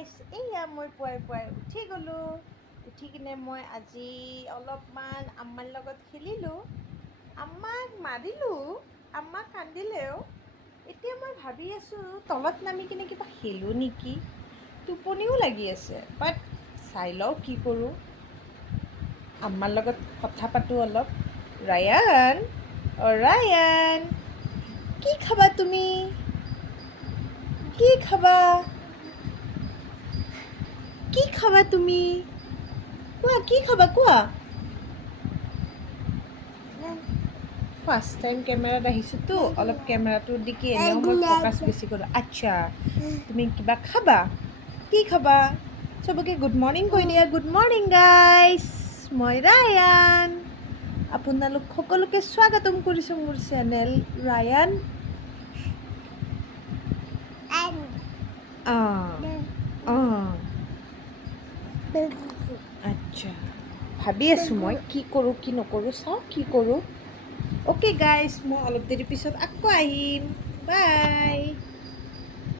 Guys এইয়া মই পুৱাই উঠি গ'লোঁ। উঠি কিনে মই আজি অলপমান আম্মাৰ লগত খেলিলোঁ, আম্মাক মাৰিলোঁ, আম্মা কান্দিলেও। এতিয়া মই ভাবি আছোঁ তলত নামি কিনে কিবা খেলোঁ নেকি, টোপনিও লাগি আছে। বাট চাই লওঁ কি কৰোঁ। আম্মাৰ লগত কথা পাতোঁ অলপ। ৰায়ান, অ' ৰায়ান, কি খাবা তুমি? কি খাবা? কি খাবা তুমি? কোৱা, কি খাবা কোৱা? ফাৰ্ষ্ট টাইম কেমেৰাত আহিছোঁতো, অলপ কেমেৰাটোৰ দিকে এনেও মই ফ'কাছ বেছি কৰোঁ। আচ্ছা, তুমি কিবা খাবা? কি খাবা? চবকে গুড মৰ্ণিং কৈ দিয়া। গুড মৰ্ণিং গাইজ, মই ৰায়ান। আপোনালোক সকলোকে স্বাগতম কৰিছোঁ মোৰ চেনেল ৰায়ান। আচ্ছা, ভাবি আছোঁ মই কি কৰোঁ কি নকৰোঁ, চাওঁ কি কৰোঁ। অ'কে গাইজ, মই অলপ দেৰি পিছত আকৌ আহিম। বাই।